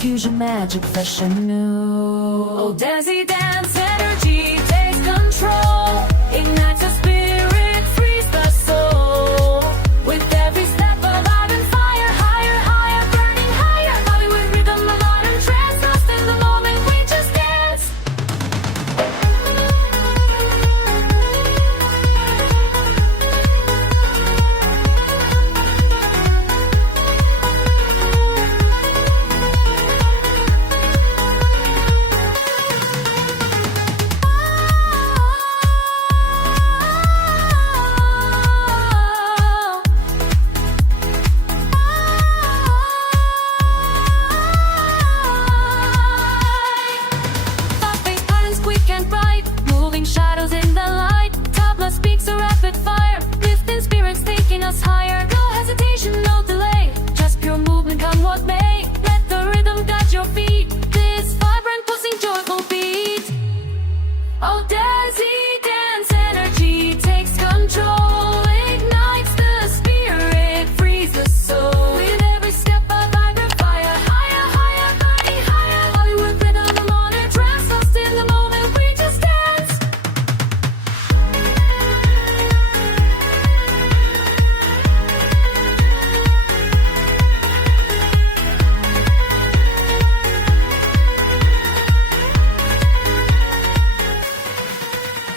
fusion magic fresh and new. Oh, dancey dance energy takes control, ignites the spirit, frees the soul. With every step alive and fire, higher, higher, burning higher. Bollywood rhythm, the modern trance, lost in the moment, we just dance. Fast-paced patterns, quick and bright, moving shadows in the light. Tabla speaks a rapid fire, lifting spirits, taking us higher. No hesitation, no delay, just pure movement, come what may. Let the rhythm guide your feet, this vibrant, pulsing, joyful beat. Oh, daisy dance energy takes control, ignites the spirit, frees the soul. With every step a vibrant fire, higher, higher, burning higher. Bollywood rhythm, the modern trance, lost in the moment, we just dance.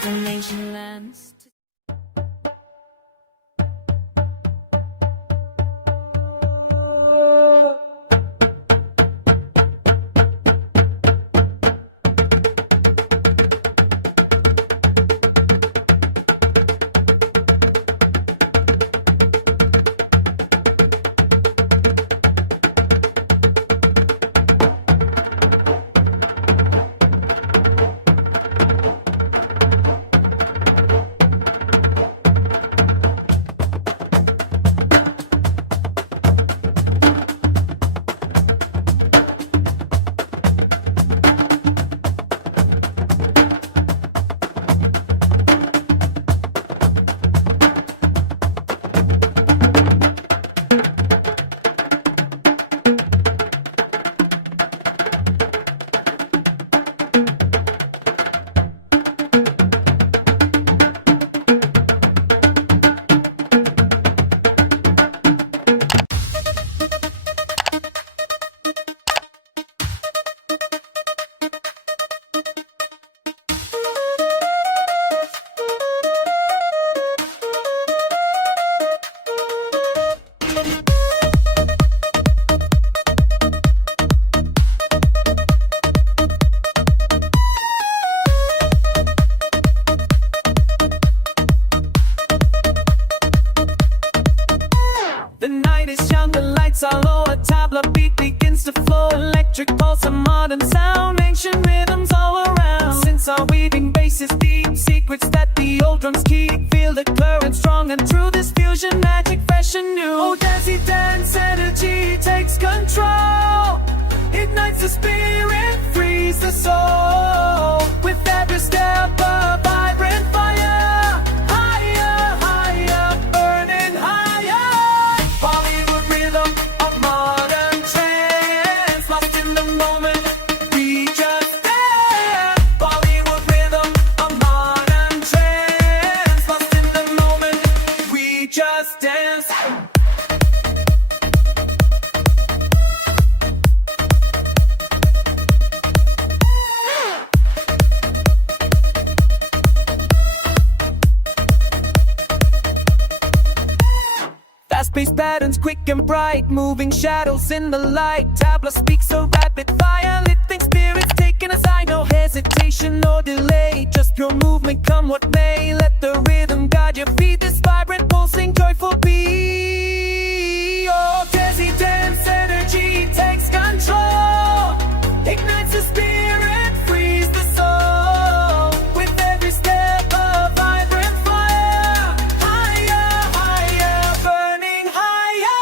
Donation lands. The night is young, the lights are low, a tabla beat begins to flow. Electric pulse, a modern sound, ancient rhythms all around. Since our weaving bass is deep, secrets that the old drums keep. Feel the current strong and true, this fusion magic fresh and new. Oh, dancey dance energy takes control, ignites the spirit, frees the soul. With every step a vibrant fire, higher, higher, burning higher. Bollywood rhythm of modern trance, lost in the moment, we just dance. Bollywood rhythm of modern trance, lost in the moment, we just dance. Fast-paced patterns, quick and bright, moving shadows in the light. Tabla speaks a rapid fire, lifting spirits, taking us high. No hesitation, no delay, just pure movement, come what may. Let the rhythm guide your feet, this vibrant, pulsing, joyful beat. Oh, daisy dance energy takes control, ignites the spirit, frees the soul. With every step a vibrant fire, higher, higher, burning higher.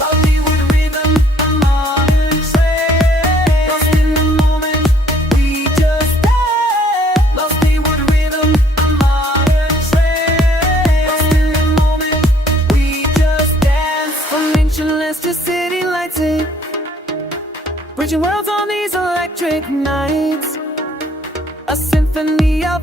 Bollywood rhythm, a modern trance, lost in the moment, we just dance. Bollywood rhythm, a modern ignites a symphony of